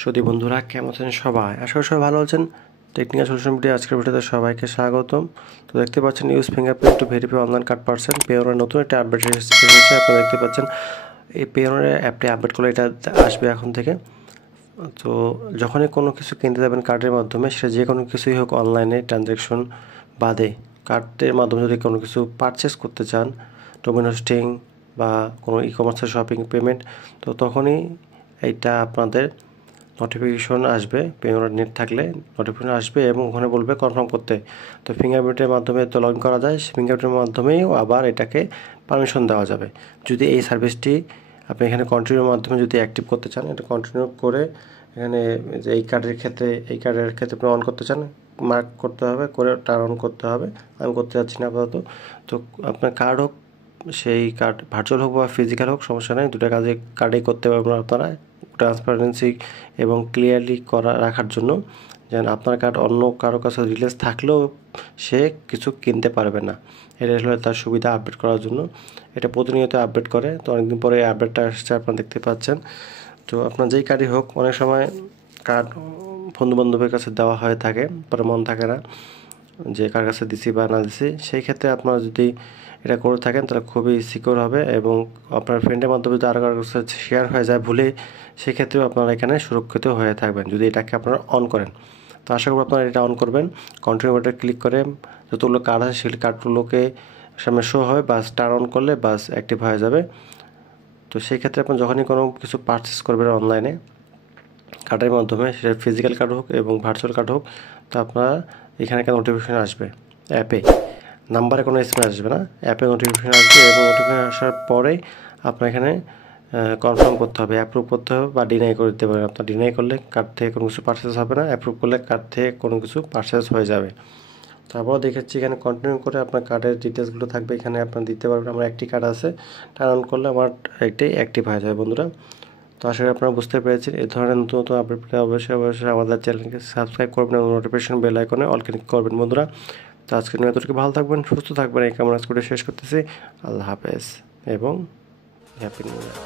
সুধী বন্ধুরা, কেমন আছেন সবাই? আশা করি সবাই ভালো আছেন। টেকনিক্যাল সলিউশন ভিডিও আজকের ভিডিওতে সবাইকে স্বাগতম। তো দেখতে পাচ্ছেন use fingerprint to verify online card person. পেওনের নতুন একটা আপডেট এসেছে। আপনারা দেখতে পাচ্ছেন এই পেওনের অ্যাপটি আপডেট করলে এটা আসবে এখন থেকে। তো যখনই কোনো কিছু কিনতে যাবেন কার্ডের মাধ্যমে, সেটা যে কোনো কিছুই হোক, অনলাইনে ট্রানজ্যাকশন বাদে কার্ডের মাধ্যমে যদি কোনো কিছু পারচেস করতে চান, ডোমেন হোস্টিং বা কোনো ই কমার্সের শপিং পেমেন্ট, তো তখনই এইটা আপনাদের নোটিফিকেশন আসবে। পেমেন্ট নেট থাকলে নোটিফিকেশন আসবে এবং ওখানে বলবে কনফার্ম করতে। তো ফিঙ্গারপ্রিন্টের মাধ্যমে তো লগ ইন করা যায়, ফিঙ্গারপ্রিন্টের মাধ্যমেও আবার এটাকে পারমিশন দেওয়া যাবে। যদি এই সার্ভিসটি আপনি এখানে কন্টিনিউর মাধ্যমে যদি অ্যাক্টিভ করতে চান, এটা কন্টিনিউ করে এখানে যে এই কার্ডের ক্ষেত্রে আপনি অন করতে চান, মার্ক করতে হবে, করে টার্ন অন করতে হবে। আমি করতে যাচ্ছি না আপাতত। তো আপনার কার্ড হোক, সেই কার্ড ভার্চুয়াল হোক বা ফিজিক্যাল হোক, সমস্যা নেই, দুটো কাজে কার্ডেই করতে পারবেন আপনারা। ট্রান্সপারেন্সি এবং ক্লিয়ারলি রাখার জন্য, যেন আপনার কার্ড অন্য কারো কাছে রিলেজ থাকলেও সে কিছু কিনতে পারবে না। এটা হলো তার সুবিধা আপডেট করার জন্য। এটা প্রতিনিয়ত আপডেট করে। তো অনেকদিন পরে এই আপডেটটা আসছে, আপনারা দেখতে পাচ্ছেন। তো আপনার যেই কার্ডই হোক, অনেক সময় কার্ড বন্ধুবান্ধবের কাছে দেওয়া হয়ে থাকে, পরে মন থাকে না যে কার কাছে দিছি বা না দিছি। সেই ক্ষেত্রে আপনারা যদি এটা করে থাকেন তাহলে খুবই সিকিউর হবে এবং আপনার ফ্রেন্ডের মাধ্যমে যদি আরও কারোর কাছে শেয়ার হয়ে যায় ভুলে, সেক্ষেত্রেও আপনারা এখানে সুরক্ষিত হয়ে থাকবেন যদি এটাকে আপনারা অন করেন। তো আশা করি আপনারা এটা অন করবেন। কন্টিনিউ বাটনে ক্লিক করে যতগুলো কার্ড আছে সেই কার্ডগুলোকে সামনে শো হবে, বাস টার্ন অন করলে বাস অ্যাক্টিভ হয়ে যাবে। তো সেই ক্ষেত্রে আপনি যখনই কোনো কিছু পারচেস করবেন অনলাইনে কার্ডের মাধ্যমে, সেটা ফিজিক্যাল কার্ড হোক এবং ভার্চুয়াল কার্ড হোক, তো আপনারা এখানে একটা নোটিফিকেশান আসবে অ্যাপে, নাম্বারে কোনো এসএমএস আসবে না, অ্যাপে নোটিফিকেশান আসবে এবং নোটিফিকেশান আসার পরেই আপনার এখানে কনফার্ম করতে হবে, অ্যাপ্রুভ করতে হবে বা ডিনাই করে দিতে পারেন। আপনার ডিনাই করলে কার্ড থেকে কোনো কিছু পারচেস হবে না, অ্যাপ্রুভ করলে কার্ড থেকে কোনো কিছু পারচেস হয়ে যাবে। তারপর দেখাচ্ছি এখানে কন্টিনিউ করে আপনার কার্ডের ডিটেলসগুলো থাকবে, এখানে আপনার দিতে পারবেন। আমার একটি কার্ড আছে, টার্ন অন করলে আমার একটি অ্যাক্টিভ হয়ে যাবে বন্ধুরা। তো আশা করি আপনারা বুঝতে পেরেছেন। এই ধরনের নতুন নতুন আপডেট পেতে অবশ্যই আমাদের চ্যানেলকে সাবস্ক্রাইব করবেন এবং নোটিফিকেশন বেল আইকনে অল ক্লিক করবেন বন্ধুরা। তো আজকে নিয়ে এতটুকু, ভালো থাকবেন, সুস্থ থাকবেন, এই কামনা করে শেষ করতেছি। আল্লাহ হাফেজ এবং হ্যাপি নিউ ইয়ার।